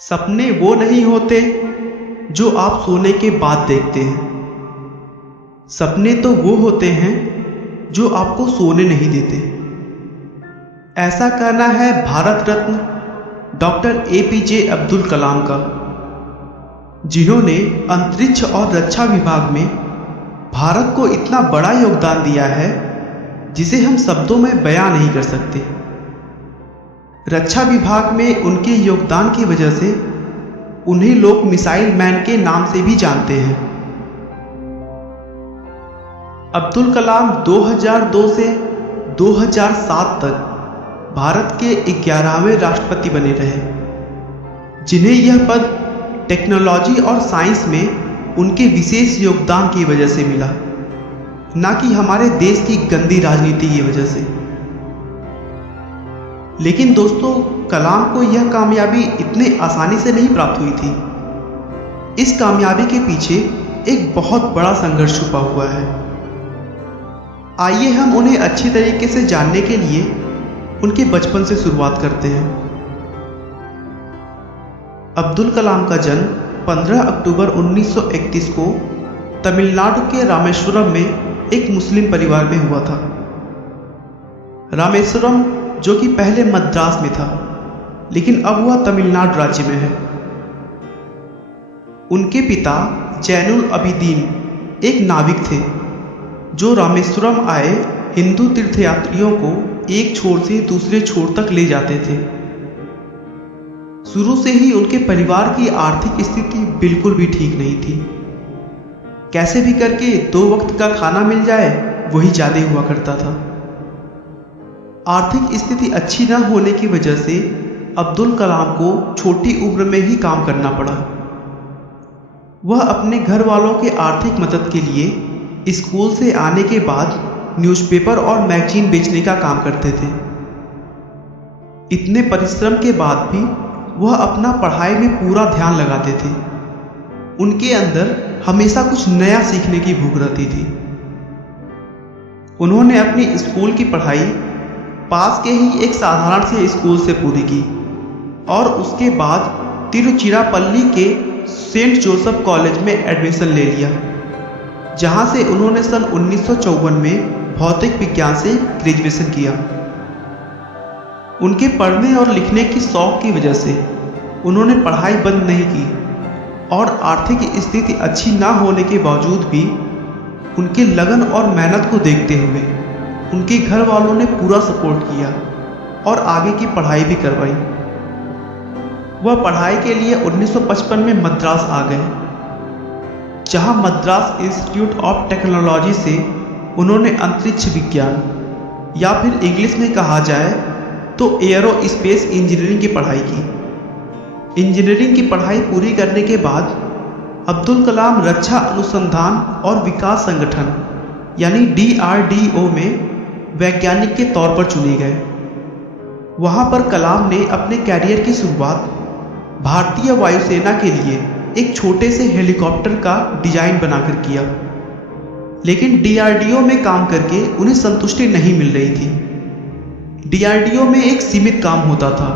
सपने वो नहीं होते जो आप सोने के बाद देखते हैं। सपने तो वो होते हैं जो आपको सोने नहीं देते। ऐसा कहना है भारत रत्न डॉक्टर एपीजे अब्दुल कलाम का, जिन्होंने अंतरिक्ष और रक्षा विभाग में भारत को इतना बड़ा योगदान दिया है जिसे हम शब्दों में बयां नहीं कर सकते। रक्षा विभाग में उनके योगदान की वजह से उन्हें लोग मिसाइल मैन के नाम से भी जानते हैं। अब्दुल कलाम 2002 से 2007 तक भारत के 11वें राष्ट्रपति बने रहे, जिन्हें यह पद टेक्नोलॉजी और साइंस में उनके विशेष योगदान की वजह से मिला, न कि हमारे देश की गंदी राजनीति की वजह से। लेकिन दोस्तों, कलाम को यह कामयाबी इतने आसानी से नहीं प्राप्त हुई थी। इस कामयाबी के पीछे एक बहुत बड़ा संघर्ष छुपा हुआ है। आइए हम उन्हें अच्छी तरीके से जानने के लिए उनके बचपन से शुरुआत करते हैं। अब्दुल कलाम का जन्म 15 अक्टूबर 1931 को तमिलनाडु के रामेश्वरम में एक मुस्लिम परिवार में हुआ था। रामेश्वरम जो कि पहले मद्रास में था, लेकिन अब वह तमिलनाडु राज्य में है। उनके पिता जैनुल अबिदीन एक नाविक थे जो रामेश्वरम आए हिंदू तीर्थयात्रियों को एक छोर से दूसरे छोर तक ले जाते थे। शुरू से ही उनके परिवार की आर्थिक स्थिति बिल्कुल भी ठीक नहीं थी। कैसे भी करके 2 वक्त का खाना मिल जाए वही ज्यादा हुआ करता था। आर्थिक स्थिति अच्छी न होने की वजह से अब्दुल कलाम को छोटी उम्र में ही काम करना पड़ा। वह अपने घर वालों के आर्थिक मदद के लिए स्कूल से आने के बाद न्यूज़पेपर और मैगजीन बेचने का काम करते थे। इतने परिश्रम के बाद भी वह अपना पढ़ाई में पूरा ध्यान लगाते थे। उनके अंदर हमेशा कुछ नया सीखने की भूख रहती थी। उन्होंने अपनी स्कूल की पढ़ाई पास के ही एक साधारण से स्कूल से पूरी की और उसके बाद तिरुचिरापल्ली के सेंट जोसेफ कॉलेज में एडमिशन ले लिया, जहां से उन्होंने सन 1954 में भौतिक विज्ञान से ग्रेजुएशन किया। उनके पढ़ने और लिखने की शौक की वजह से उन्होंने पढ़ाई बंद नहीं की और आर्थिक स्थिति अच्छी ना होने के बावजूद भी उनके लगन और मेहनत को देखते हुए उनके घर वालों ने पूरा सपोर्ट किया और आगे की पढ़ाई भी करवाई। वह पढ़ाई के लिए 1955 में मद्रास आ गए, जहां मद्रास इंस्टीट्यूट ऑफ टेक्नोलॉजी से उन्होंने अंतरिक्ष विज्ञान या फिर इंग्लिश में कहा जाए तो एयरोस्पेस इंजीनियरिंग की पढ़ाई की। इंजीनियरिंग की पढ़ाई पूरी करने के बाद अब्दुल कलाम रक्षा अनुसंधान और विकास संगठन यानी DRDO में वैज्ञानिक के तौर पर चुने गए। वहां पर कलाम ने अपने कैरियर की शुरुआत भारतीय वायुसेना के लिए एक छोटे से हेलीकॉप्टर का डिजाइन बनाकर किया, लेकिन DRDO में काम करके उन्हें संतुष्टि नहीं मिल रही थी। DRDO में एक सीमित काम होता था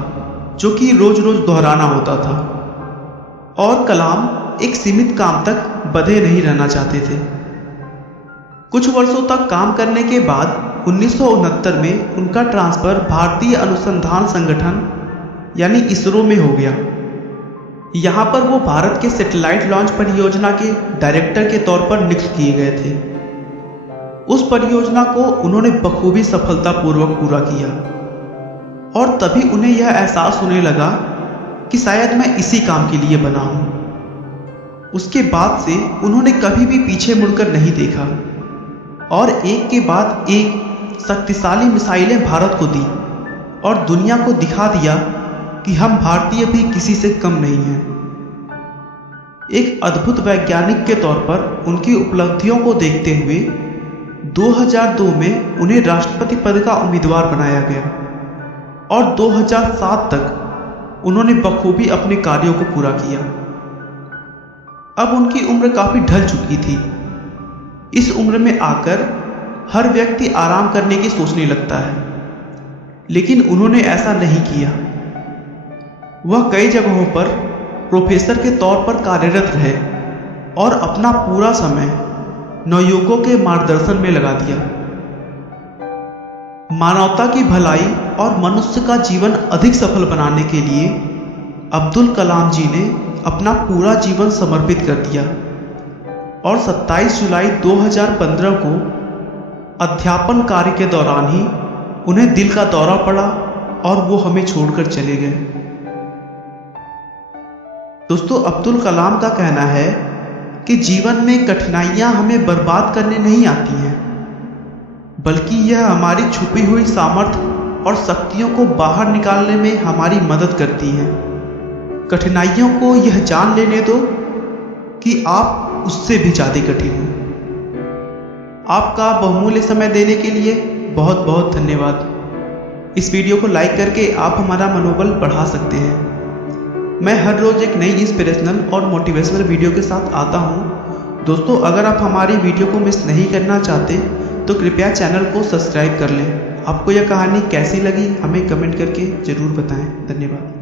जो कि रोज रोज दोहराना होता था और कलाम एक सीमित काम तक बंधे नहीं रहना चाहते थे। कुछ वर्षों तक काम करने के बाद 1969 में उनका ट्रांसफर भारतीय अनुसंधान संगठन यानी इसरो में हो गया। यहाँ पर वो भारत के सैटेलाइट लॉन्च परियोजना के डायरेक्टर के तौर पर नियुक्त किए गए थे। उस परियोजना को उन्होंने बखूबी सफलतापूर्वक पूरा किया और तभी उन्हें यह एहसास होने लगा कि शायद मैं इसी काम के लिए बना हूँ। उसके बाद से उन्होंने कभी भी पीछे मुड़कर नहीं देखा और एक के बाद एक शक्तिशाली मिसाइलें भारत को दी और दुनिया को दिखा दिया कि हम भारतीय भी किसी से कम नहीं हैं। एक अद्भुत वैज्ञानिक के तौर पर उनकी उपलब्धियों को देखते हुए 2002 में उन्हें राष्ट्रपति पद का उम्मीदवार बनाया गया और 2007 तक उन्होंने बखूबी अपने कार्यों को पूरा किया। अब उनकी उम्र काफी ढल चुकी थी। इस उम्र में आकर हर व्यक्ति आराम करने की सोचने लगता है, लेकिन उन्होंने ऐसा नहीं किया। वह कई जगहों पर प्रोफेसर के तौर पर कार्यरत रहे और अपना पूरा समय नवयुवकों के मार्गदर्शन में लगा दिया। मानवता की भलाई और मनुष्य का जीवन अधिक सफल बनाने के लिए अब्दुल कलाम जी ने अपना पूरा जीवन समर्पित कर दिया और 27 जुलाई 2015 को अध्यापन कार्य के दौरान ही उन्हें दिल का दौरा पड़ा और वो हमें छोड़कर चले गए। दोस्तों, अब्दुल कलाम का कहना है कि जीवन में कठिनाइयां हमें बर्बाद करने नहीं आती हैं, बल्कि यह हमारी छुपी हुई सामर्थ्य और शक्तियों को बाहर निकालने में हमारी मदद करती हैं। कठिनाइयों को यह जान लेने दो कि आप उससे भी ज़्यादा कठिन हो। आपका बहुमूल्य समय देने के लिए बहुत बहुत धन्यवाद। इस वीडियो को लाइक करके आप हमारा मनोबल बढ़ा सकते हैं। मैं हर रोज़ एक नई इंस्पिरेशनल और मोटिवेशनल वीडियो के साथ आता हूँ। दोस्तों, अगर आप हमारी वीडियो को मिस नहीं करना चाहते तो कृपया चैनल को सब्सक्राइब कर लें। आपको यह कहानी कैसी लगी हमें कमेंट करके ज़रूर बताएं। धन्यवाद।